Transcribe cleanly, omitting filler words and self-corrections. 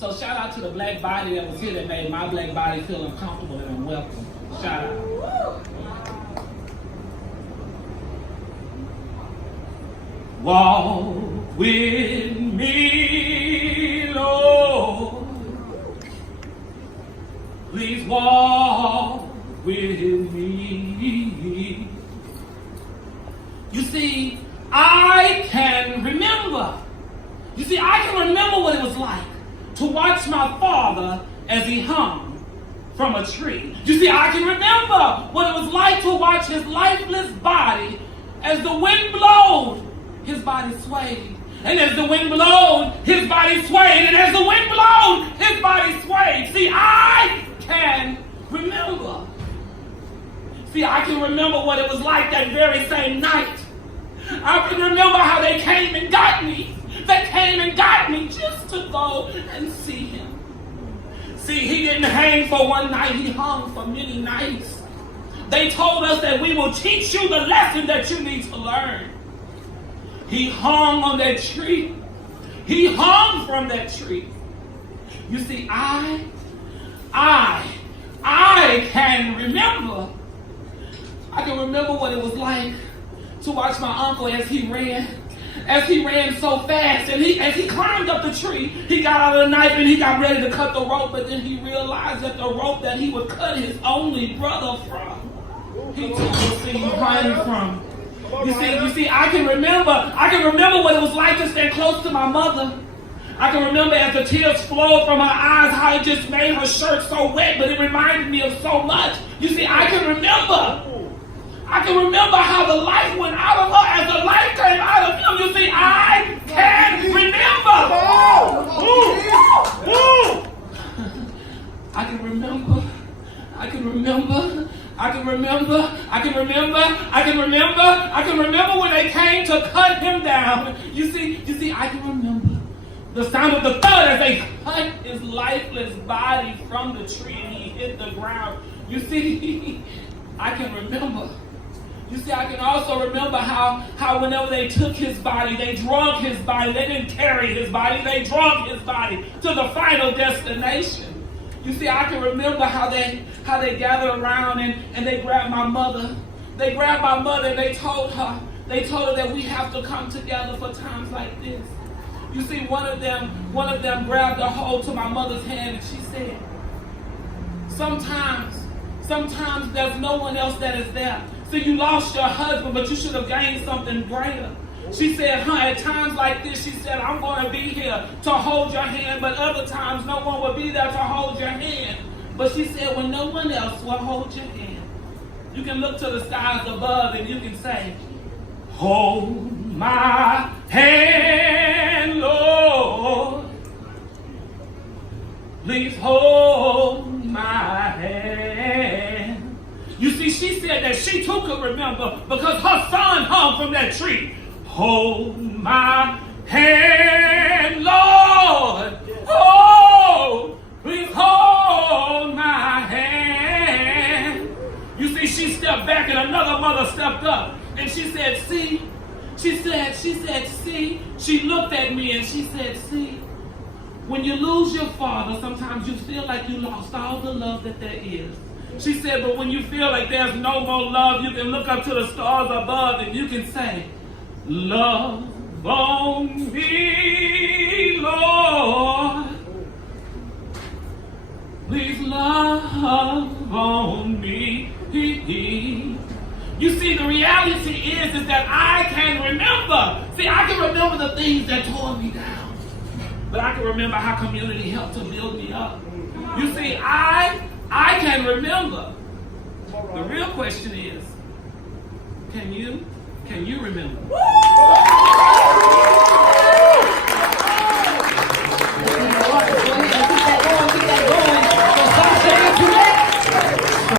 So shout out to the black body that was here that made my black body feel uncomfortable and unwelcome. Shout out. Walk with me, Lord. Please walk with me. You see, I can remember. You see, I can remember what it was like to watch my father as he hung from a tree. You see, I can remember what it was like to watch his lifeless body as the wind blowed. His body swayed. And as the wind blowed, his body swayed. And as the wind blowed, his body swayed. See, I can remember. See, I can remember what it was like that very same night. I can remember how they came and got me. They came and got me just to go and see him. See, he didn't hang for one night. He hung for many nights. They told us that we will teach you the lesson that you need to learn. He hung on that tree. He hung from that tree. You see, I can remember. I can remember what it was like to watch my uncle as he ran so fast. And as he climbed up the tree, he got out of the knife and he got ready to cut the rope. But then he realized that the rope that he would cut his only brother from, he took the thing behind from. You see, I can remember what it was like to stand close to my mother. I can remember as the tears flowed from her eyes, how it just made her shirt so wet, but it reminded me of so much. You see, I can remember how the life went out of her as the life came out of him. You see, I can remember. I can remember when they came to cut him down. You see, I can remember the sound of the thud as they cut his lifeless body from the tree and he hit the ground. You see, I can remember. You see, I can also remember how whenever they took his body, they drug his body. They didn't carry his body. They drug his body to the final destination. You see, I can remember how they gathered around and they grabbed my mother. They grabbed my mother and they told her that we have to come together for times like this. You see, one of them grabbed a hold to my mother's hand and she said, sometimes there's no one else that is there. So you lost your husband, but you should have gained something greater. She said, at times like this, she said, I'm going to be here to hold your hand, but other times no one will be there to hold your hand. But she said, when no one else will hold your hand, you can look to the skies above and you can say, hold my hand, Lord. Please hold my hand. You see, she said that she too could remember because her son hung from that tree. Hold my hand, Lord. Oh, please hold my hand. You see, she stepped back and another mother stepped up. And she said, see. She said, see. She looked at me and she said, see. When you lose your father, sometimes you feel like you lost all the love that there is. She said, but when you feel like there's no more love, you can look up to the stars above and you can say, love on me, Lord. Please love on me. You see, the reality is that I can remember. See, I can remember the things that tore me down. But I can remember how community helped to build me up. You see, I can remember. The real question is, can you remember?